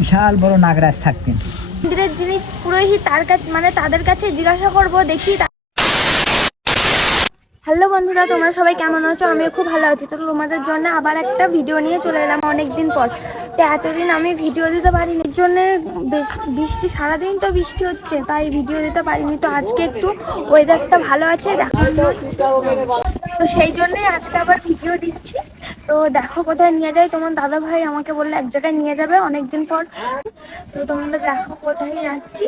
বিশাল বড় নাগরাজ থাকতেন। মন্দিরের যিনি পুরোহিত তার কাছে মানে তাদের কাছে জিজ্ঞাসা করব দেখি। হ্যালো বন্ধুরা, তোমরা সবাই কেমন আছো? আমিও খুব ভালো আছি। তো তোমাদের জন্য আবার একটা ভিডিও নিয়ে চলে এলাম অনেকদিন পর। তো এতদিন আমি ভিডিও দিতে পারিনি, এর জন্য বৃষ্টি সারাদিন তো বৃষ্টি হচ্ছে, তাই ভিডিও দিতে পারিনি। তো আজকে একটু ওয়েদারটা ভালো আছে দেখো, তো সেই জন্যই আজকে আবার ভিডিও দিচ্ছি। তো দেখো কোথায় নিয়ে যায়, তোমার দাদা ভাই আমাকে বললো এক জায়গায় নিয়ে যাবে অনেকদিন পর। তো তোমাদের দেখো কোথায় যাচ্ছি।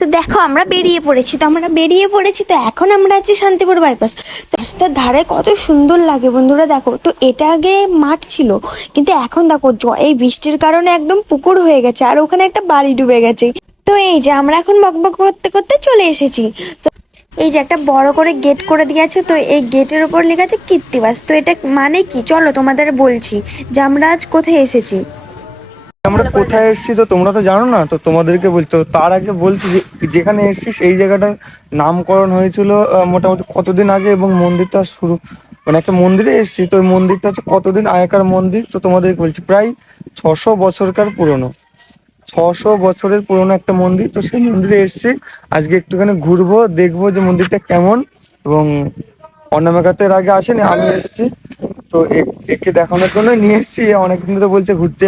তো দেখো আমরা বেরিয়ে পড়েছি। তো এখন আমরা আছি শান্তিপুর বাইপাস। তো রাস্তার ধারে কত সুন্দর লাগে বন্ধুরা, দেখো। তো এটা আগে মাঠ ছিল, কিন্তু এখন দেখো এই বৃষ্টির কারণে একদম পুকুর হয়ে গেছে, আর ওখানে একটা বাড়ি ডুবে গেছে। তো এই যে আমরা এখন বকবক করতে করতে চলে এসেছি। তো এই যে একটা বড় করে গেট করে দিয়েছে, তো এই গেটের উপর লেখা আছে কীর্তিবাস। তো এটা মানে কি, চলো তোমাদের বলছি যে আমরা আজ কোথায় এসেছি। আমরা কোথায় এসেছি তো তোমরা তো জানো না, তো তোমাদেরকে বলছো। তার আগে বলছি যে যেখানে এসেছি সেই জায়গাটার নামকরণ হয়েছিল মোটামুটি কতদিন আগে, এবং মন্দিরটা শুরু মানে একটা মন্দিরে এসেছি। তো ওই মন্দিরটা হচ্ছে কতদিন আগেকার মন্দির, তো তোমাদেরকে বলছি প্রায় 600 বছরকার পুরনো, 600 বছরের পুরনো একটা মন্দির। তো সেই মন্দিরে এসেছি আজকে, একটুখানি ঘুরবো, দেখবো যে মন্দিরটা কেমন। এবং অন্নামিকাতে আগে আসেনি, আমি এসেছি, তো একে দেখানোর জন্য নিয়ে এসেছি। অনেকদিন ধরে বলছে ঘুরতে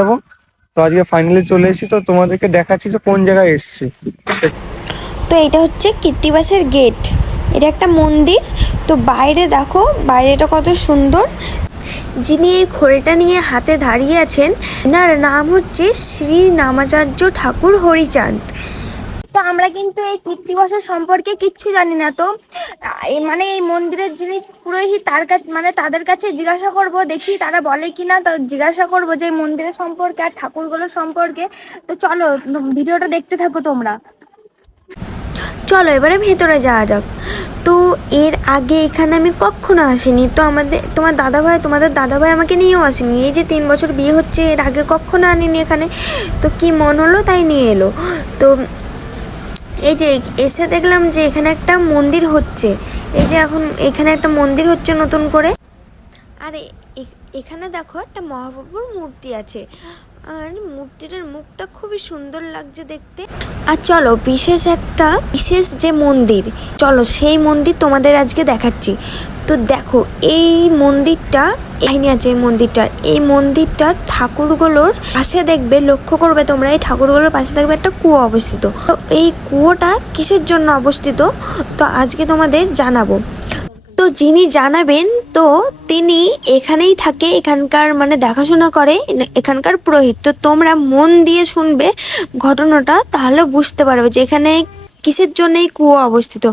যাবো, তো আজকে ফাইনালি চলে এসেছি। তো তোমাদেরকে দেখাচ্ছি যে কোন জায়গায় এসেছি। তো এটা হচ্ছে কীর্তিবাসের গেট, এটা একটা মন্দির। তো বাইরে দেখো, বাইরেটা কত সুন্দর। যিনি এই খোলটা নিয়ে হাতে দাঁড়িয়ে আছেন, এনার নাম হচ্ছে শ্রী নামাচার্য ঠাকুর হরিচাঁদ। তো আমরা কিন্তু এই কীর্তিবাসের সম্পর্কে কিচ্ছু জানি না। তো মানে এই মন্দিরের যিনি পুরোহিত তার কাছে মানে তাদের কাছে জিজ্ঞাসা করব দেখি তারা বলে কিনা। তো জিজ্ঞাসা করব যে মন্দিরের সম্পর্কে আর ঠাকুরগুলোর সম্পর্কে। তো চলো ভিডিওটা দেখতে থাকো তোমরা। চলো এবারে ভেতরে যাওয়া যাক। তো এর আগে এখানে আমি কখনো আসিনি। তো তোমাদের দাদাভাই আমাকে নিয়েও আসেনি। এই যে 3 বছর বিয়ে হচ্ছে, এর আগে কখনো আনিনি এখানে। তো কি মন হলো তাই নিয়ে এলো। তো এই যে এসে দেখলাম যে এখানে একটা মন্দির হচ্ছে। এই যে এখন এখানে একটা মন্দির হচ্ছে নতুন করে। আর এখানে দেখো একটা মহাপ্রভুর মূর্তি আছে, আর মূর্তিটার মুখটা খুবই সুন্দর লাগছে দেখতে। আর চলো বিশেষ যে মন্দির, চলো সেই মন্দির তোমাদের আজকে দেখাচ্ছি। তো দেখো এই মন্দিরটা কাহিনী আছে। এই মন্দিরটার ঠাকুরগুলোর পাশে দেখবে, লক্ষ্য করবে তোমরা, এই ঠাকুরগুলোর পাশে দেখবে একটা কুয়ো অবস্থিত। তো এই কুয়োটা কিসের জন্য অবস্থিত তো আজকে তোমাদের জানাবো। তো যিনি জানাবেন, তো তিনি এখানেই থাকে, এখানকার মানে দেখাশোনা করে, এখানকার পুরোহিত। তো তোমরা মন দিয়ে শুনবে ঘটনাটা, তাহলে বুঝতে পারবে যে এখানে কিসের জন্য এই কুয়ো অবস্থিত।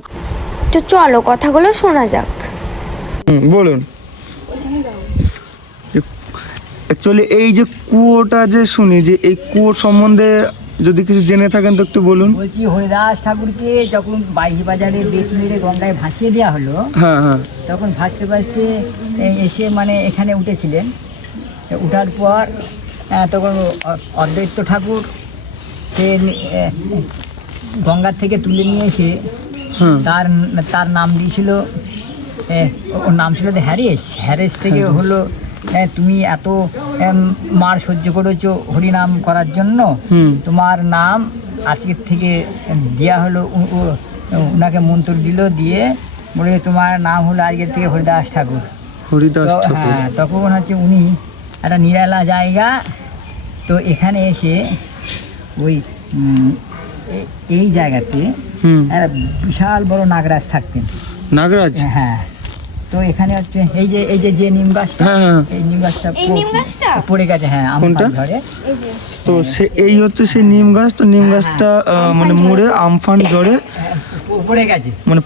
তো চলো কথাগুলো শোনা যাক। বলুন। অ্যাকচুয়ালি এই যে কুয়োটা যে শুনি, যে এই কুয়োর সম্বন্ধে যদি কিছু জেনে থাকেন তো একটু বলুন। বলছি হরিদাস ঠাকুরকে যখন বাইশ বাজারে বেত মেরে গঙ্গায় ভাসিয়ে দেওয়া হলো, হ্যাঁ হ্যাঁ, তখন ভাসতে ভাসতে এসে মানে এখানে উঠেছিলেন। উঠার পর তখন অদ্বৈত ঠাকুর সে গঙ্গার থেকে তুলে নিয়ে এসে তার তার নাম দিয়েছিল, ওর নাম ছিল হ্যারিস থেকে হলো তুমি এত মার সহ্য করেছো হরিনাম করার জন্য, তোমার নাম আজকের থেকে দেওয়া হলো। ওনাকে মন্ত্র দিল, দিয়ে বলে তোমার নাম হলো আজকের থেকে হরিদাস ঠাকুর। হ্যাঁ, তখন হচ্ছে উনি একটা নিরালা জায়গা, তো এখানে এসে ওই এই জায়গাতে একটা বিশাল বড় নাগরাজ থাকতেন। নাগরাজ? হ্যাঁ। তো এখানে হচ্ছে এই যে নিম গাছটা, এই নিম গাছটা পড়ে গেছে। হ্যাঁ, আমফান ঝড়ে। তো সে এই হচ্ছে সেই নিম গাছ। তো নিম গাছটা মানে মুড়ে আমফান ঝড়ে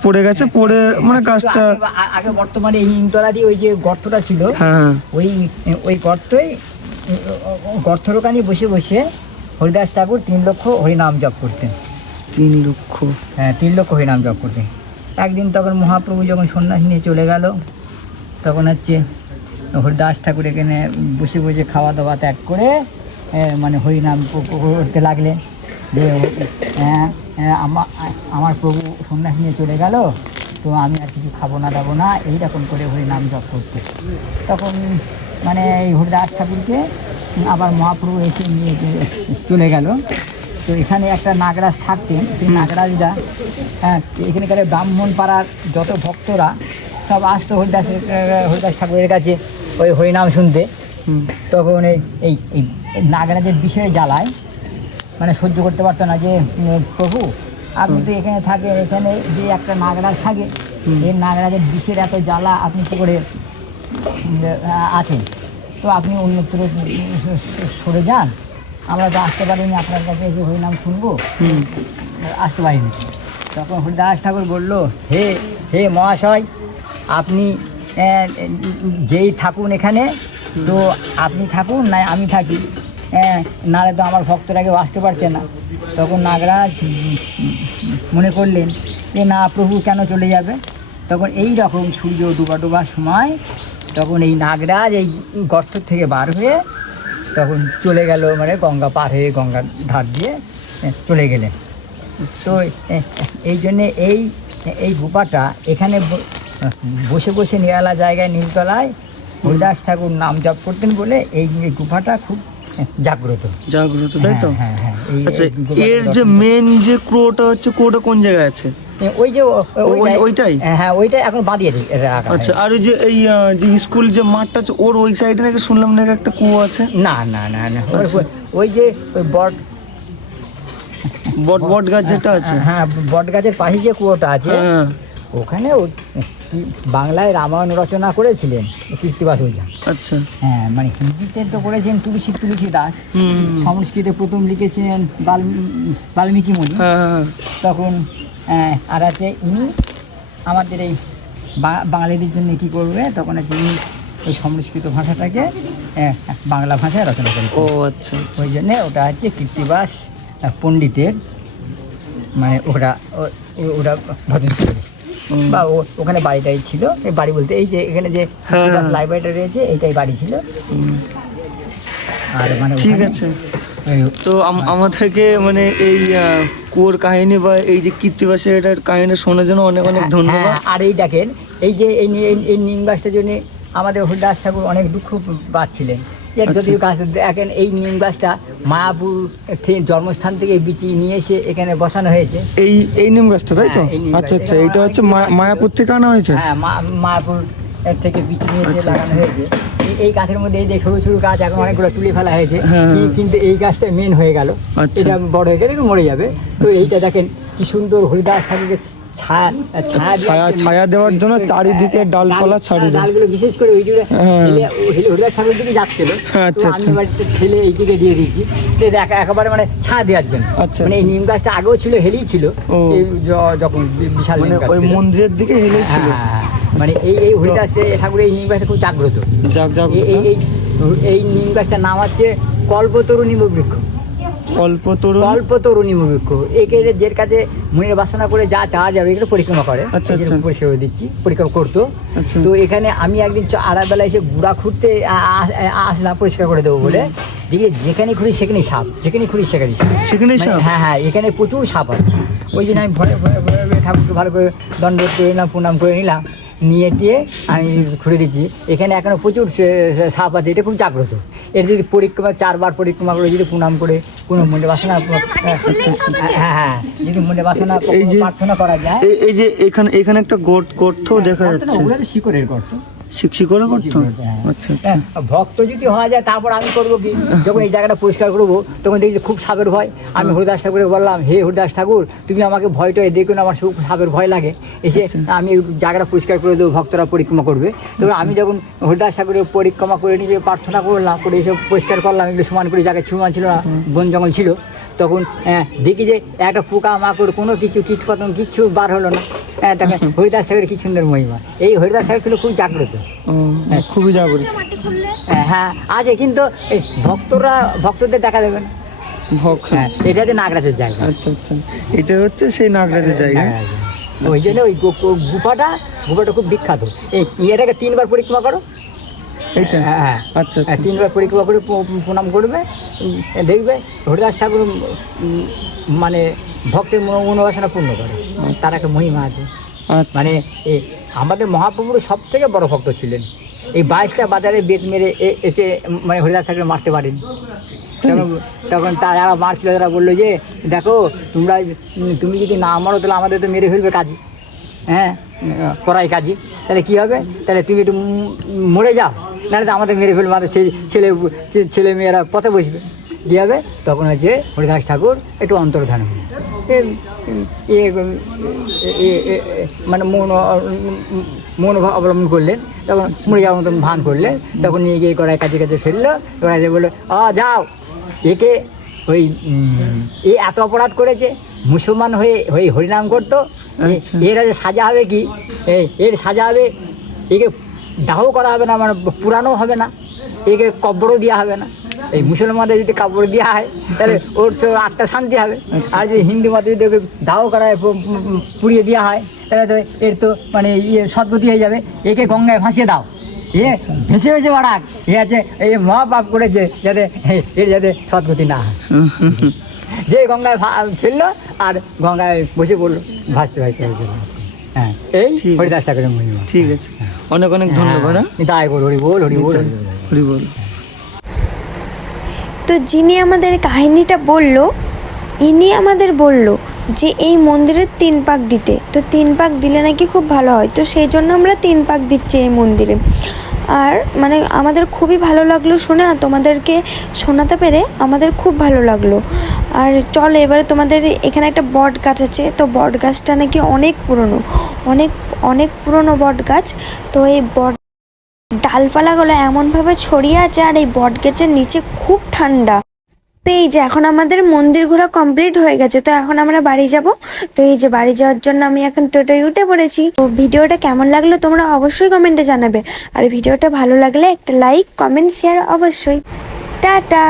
পড়ে গেছে, পড়ে মানে গাছটা আগে বর্তমানে এই নিমতলা দিয়ে ওই যে গর্তটা ছিল, ওই গর্তের ওখানে বসে বসে হরিদাস ঠাকুর 3 লক্ষ হরিনাম জপ করতেন। 3 লক্ষ? হ্যাঁ, 3 লক্ষ হরিনাম জপ করতেন। একদিন তখন মহাপ্রভু যখন সন্ন্যাস নিয়ে চলে গেল, তখন হচ্ছে হরিদাস ঠাকুর এখানে বসে বসে খাওয়া দাওয়া ত্যাগ করে মানে হরিনাম করতে লাগলেন। যে আমার প্রভু সন্ন্যাস নিয়ে চলে গেল, তো আমি আর কিছু খাবো না দাবো না, এইরকম করে হরিনাম জপ করতে। তখন মানে এই হরিদাস ঠাকুরকে আবার মহাপ্রভু এসে নিয়ে চলে গেল। তো এখানে একটা নাগরাজ থাকতেন, সেই নাগরাজরা এখানকার ব্রাহ্মণ পাড়ার যত ভক্তরা সব আসতো হরিদাস ঠাকুরের কাছে ওই হরিনাম শুনতে। তখন এই এই নাগরাজের বিষয়ে জ্বালায় মানে সহ্য করতে পারতো না যে প্রভু আপনি তো এখানে থাকেন, এখানে যে একটা নাগরাজ থাকে এই নাগরাজের বিষের এত জ্বালা আপনি কী করে আছেন, তো আপনি অন্যত্র সরে যান, আমরা তো আসতে পারিনি আপনার কাছে যে হরিনাম শুনবো, আসতে পারিনি। তখন হরিদাস ঠাকুর বলল, হে হে মহাশয়, আপনি যেই থাকুন এখানে, তো আপনি থাকুন না আমি থাকি, নাহলে তো আমার ভক্তরা কেউ আসতে পারছে না। তখন নাগরাজ মনে করলেন যে না, প্রভু কেন চলে যাবে। তখন এই রকম সূর্য ডুবার সময় তখন এই নাগরাজ এই গর্ত থেকে বার হয়ে তখন চলে গেল, মানে গঙ্গা পার হয়ে গঙ্গার ধার দিয়ে চলে গেলেন। তো এই জন্যে এই গুফাটা এখানে বসে বসে নিরালা জায়গায় নীলতলায় হরিদাস ঠাকুর নাম জপ করতেন বলে এই গুফাটা খুব জাগ্রত, তাই তো? হ্যাঁ হ্যাঁ। আচ্ছা, এর যে মেন যে ক্রোটা হচ্ছে, ক্রোটা কোন জায়গায় আছে? ওই যে ওইটাই, হ্যাঁ ওইটা এখন বাঁধিয়ে রাখা। আচ্ছা, আর ওই যে এই যে স্কুল যে মাঠটা আছে ওর ওই সাইডে নাকি শুনলাম নাকি একটা কুয়ো আছে? না না না না, ওই যে ওই বট গাছ যেটা আছে, হ্যাঁ বট গাছের পাশে যে কুয়োটা আছে, হ্যাঁ ওখানে বাংলায় রামায়ণ রচনা করেছিলেন কীর্তিবাস ওঝা। আচ্ছা, হ্যাঁ মানে হিন্দিতে তো করেছেন তুলসী দাস, সংস্কৃতে প্রথম লিখেছিলেন বাল্মীকি মুনি। তখন আর আছে ইনি আমাদের এই বাঙালিদের জন্য কী করবে, তখন তিনি ওই সংস্কৃত ভাষাটাকে বাংলা ভাষায় রচনা করেছেন। ও আচ্ছা, ওই জন্যে ওটা হচ্ছে কীর্তিবাস পণ্ডিতের, মানে ওটা ভজন ছিল বা ওখানে বাড়িটাই ছিল। এই বাড়ি বলতে এই যে এখানে যে লাইব্রেরিটা রয়েছে এইটাই বাড়ি ছিল। আর মানে ঠিক আছে, তো আমাদেরকে মানে এই কুয়োর কাহিনী বা এই যে কীর্তিবাসের এটার কাহিনী শোনার জন্য অনেক অনেক ধন্যবাদ। আর এই দেখেন এই যে এই নিম গাছটার জন্য আমাদের হরিদাস ঠাকুর অনেক দুঃখ পাচ্ছিলেন। যদিও গাছ দেখেন এই নিম গাছটা মায়াপুর জন্মস্থান থেকে বিচি নিয়ে এসে এখানে বসানো হয়েছে। এই নিম গাছটা, তাই তো? আচ্ছা আচ্ছা, এইটা হচ্ছে মায়াপুর থেকে আনা হয়েছে? হ্যাঁ, মায়াপুর থেকে বিচি নিয়ে এসে লাগানো হয়েছে। এই গাছের মধ্যে এই যে সরু সরু গাছ এখন অনেকগুলো তুলে ফেলা হয়েছে, কিন্তু এই গাছটা মেন হয়ে গেল, এটা বড় হয়ে গেলে মরে যাবে। তো এইটা দেখেন কি সুন্দর হরিদাস ঠাকুরকে ছায়া দেওয়ার জন্য চারিদিকে ডালপালা ছাড়িয়ে, ডালগুলো বিশেষ করে ওই জুড়ে হরিদাস ঠাকুর দিকে যাচ্ছিল, আমি বাড়িতে ঠেলে এই দিকে দিয়ে দিচ্ছি একেবারে মানে ছায়া দেওয়ার জন্য। মানে এই নিম গাছটা আগেও ছিল, হেলেই ছিল যখন বিশাল ওই মন্দিরের দিকে হেলেই ছিল। মানে এই হরিদাস ঠাকুর এই নিম গাছটা খুব জাগ্রত। এই নিম গাছটার নাম হচ্ছে কল্পতরু নিম বৃক্ষ। কল্পতরু নিম বৃক্ষ। একে যে কাছে মনের বাসনা করে যা চাওয়া যাবে এগুলো পরিক্রমা করে, পরিষ্কার দিচ্ছি, পরিক্রমা করতো। তো এখানে আমি একদিন আড়াবেলা এসে গুড়া খুঁড়তে আসলাম পরিষ্কার করে দেবো বলে, দেখি যেখানে খুঁড়ি সেখানেই সাপ, যেখানে খুঁড়ি সেখানেই সাপ। হ্যাঁ, এখানে প্রচুর সাপ আছে। ওই জন্য আমি ভয়ে ঠাকুরকে ভালো করে দণ্ডবোধ করে নিলাম, প্রণাম করে নিলাম, নিয়ে দিয়ে আমি খুঁড়ে দিচ্ছি। এখানে এখনো প্রচুর সাপ আছে, এটা খুব জাগ্রত। এর যদি পরিক্রমা 4 বার পরিক্রমা করে যদি প্রণাম করে কোনো মনে বাসনা, হ্যাঁ যদি মনে বাসনা প্রার্থনা করা যায়। এই যে এখানে একটা গর্ত দেখা যাচ্ছে, শিকড়ের গর্ত, শিকড়ের গর্ত। আচ্ছা, ভক্ত যদি হওয়া যায় তারপর আমি করবো কি, যখন এই জায়গাটা পরিষ্কার করবো তখন দেখছি খুব সাপের ভয়। আমি হরিদাস ঠাকুরকে বললাম, হে হরিদাস ঠাকুর, তুমি আমাকে ভয়টা দেখুন, আমার সাপের ভয় লাগে, এসে আমি জায়গাটা পরিষ্কার করে দেবো, ভক্তরা পরিক্রমা করবে। তবে আমি যখন হরিদাস ঠাকুরের পরিক্রমা করে নিজে প্রার্থনা করলাম, করে এসে পরিষ্কার করলাম, এগুলো সমান করে জায়গায় সমান ছিল না, বন জঙ্গল ছিল, তখন দেখি যে একটা পোকা মাকড় কোনো কিছু কীটপতঙ্গ কিচ্ছু বার হলো না। হরিদাস ঠাকুরের কি সুন্দর মহিমা। এই হরিদাস ঠাকুর ছিল খুব জাগ্রত, খুবই জাগ্রত। হ্যাঁ আছে, কিন্তু এই ভক্তদের দেখা দেবে না। এটা হচ্ছে নাগরাজের জায়গা। আচ্ছা, এটা হচ্ছে সেই নাগরাজের জায়গা। ওই জন্য ওই গুফাটা খুব বিখ্যাত। এটাকে 3 বার পরিক্রমা করো, এইটা? হ্যাঁ, আচ্ছা, 3 বার পরিক্রমা করে প্রণাম করবে, দেখবে হরিদাস ঠাকুর মানে ভক্তের মনোবাসনা পূর্ণ করে, তার একটা মহিমা আছে। মানে আমাদের মহাপ্রভুর সব থেকে বড় ভক্ত ছিলেন এই 22টা বাজারে বেত মেরে একে মানে হরিদাস ঠাকুর মারতে পারেনি। তখন তারা মারছিল, তারা বললো যে দেখো তুমি যদি না মারো তাহলে আমাদের তো মেরে ফেলবে কাজী, হ্যাঁ করাই কাজী, তাহলে কী হবে, তাহলে তুমি একটু মরে যাও, নাহলে তো আমাদের মেরে ফেলবে, আমাদের ছেলে মেয়েরা পথে বসবে, কী হবে। তখন হচ্ছে হরিদাস ঠাকুর একটু অন্তর্ধান হলো, মানে মন অবলম্বন করলেন, তখন মরে যাওয়ার মতন ভান করলেন, তখন নিয়ে গিয়ে কড়াই কাছে ফেললো, কড়াই বললো যাও, একে ওই এত অপরাধ করেছে, মুসলমান হয়ে হরিনাম করতো, এর যে সাজা হবে কি, এর সাজা হবে, একে দাহ করা হবে না, মানে পুরানো হবে না, একে কব্বরও দেওয়া হবে না। এই মুসলমানদের যদি কাপড় দেওয়া হয় তাহলে ওর আত্মা শান্তি হবে, আর যদি হিন্দু মতে যদি ওকে দাহ করা হয়, পুড়িয়ে দেওয়া হয়, তাহলে তো এর তো মানে সদ্গতি হয়ে যাবে, একে গঙ্গায় ভাসিয়ে দাও, ভেসে ভেসে বাড়াক, আছে এই মহাপাপ করেছে, যাতে এর যাতে সদ্গতি না হয়। যে গঙ্গায় ফেললো আর গঙ্গায় বসে পড়লো, ভাসতে হয়েছে। হ্যাঁ, এই হরিদাস ঠাকুরের মহিমা। ঠিক আছে, অনেক অনেক ধন্যবাদ। তাই বল, হরি বল, হরি বল, হরি বল। তো যিনি আমাদের কাহিনীটা বলল, ইনি আমাদের বলল যে এই মন্দিরের 3 পাক দিতে, তো 3 পাক দিলে নাকি খুব ভালো হয়, তো সেই জন্য আমরা 3 পাক দিচ্ছি এই মন্দিরে। আর মানে আমাদের খুবই ভালো লাগলো শুনে, আর তোমাদেরকে শোনাতে পেরে আমাদের খুব ভালো লাগলো। আর চলো এবারে তোমাদের এখানে একটা বট গাছ আছে, তো বট গাছটা নাকি অনেক পুরনো, অনেক অনেক পুরনো বট গাছ। তো এই বট ডালপালাগুলো এমনভাবে ছড়িয়ে আছে, আর এই বট গাছের নিচে খুব ঠান্ডা। তো এই যে এখন আমাদের মন্দির ঘোরা কমপ্লিট হয়ে গেছে, তো এখন আমরা বাড়ি যাব। তো এই যে বাড়ি যাওয়ার জন্য আমি এখন টোটোয় উঠে পড়েছি। তো ভিডিওটা কেমন লাগলো তোমরা অবশ্যই কমেন্টে জানাবে, আর ভিডিওটা ভালো লাগলে একটা লাইক, কমেন্ট, শেয়ার অবশ্যই। টাটা।